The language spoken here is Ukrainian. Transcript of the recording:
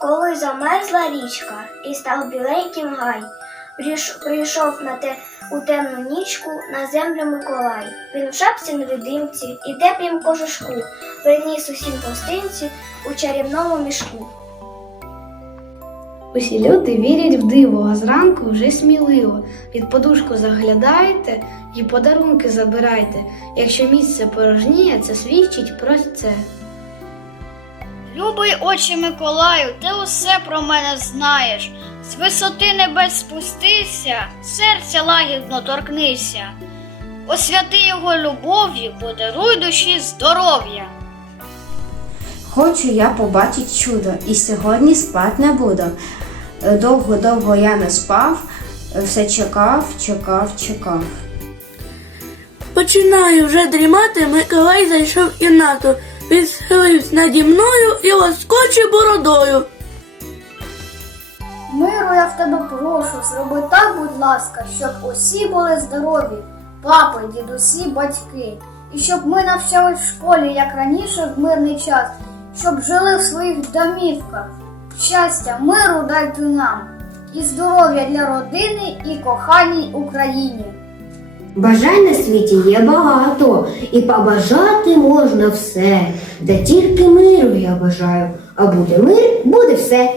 Коли замерзла річка і став біленьким гай, прийшов на те у темну нічку на землю Миколай. Він в шапці невидимці і теплім кожушку приніс усім гостинці у чарівному мішку. Усі люди вірять в диво, а зранку вже сміливо. Під подушку заглядайте і подарунки забирайте. Якщо місце порожніє, це свідчить про це. Любий очі Миколаю, ти усе про мене знаєш. З висоти небес спустися, серця лагідно торкнися. Освяти його любов'ю, подаруй душі здоров'я. Хочу я побачити чудо, і сьогодні спать не буду. Е, Довго-довго я не спав, е, все чекав, чекав, чекав. Починаю вже дрімати, Миколай зайшов в кімнату, відсхилився наді мною і лоскоче бородою. Миру я в тебе прошу, зроби так, будь ласка, щоб усі були здорові, папи, дідусі, батьки, і щоб ми навчались в школі, як раніше в мирний час, щоб жили в своїх домівках. Щастя, миру дайте нам, і здоров'я для родини і коханій Україні. Бажань на світі є багато, і побажати можна все. Та тільки миру я бажаю, а буде мир, буде все.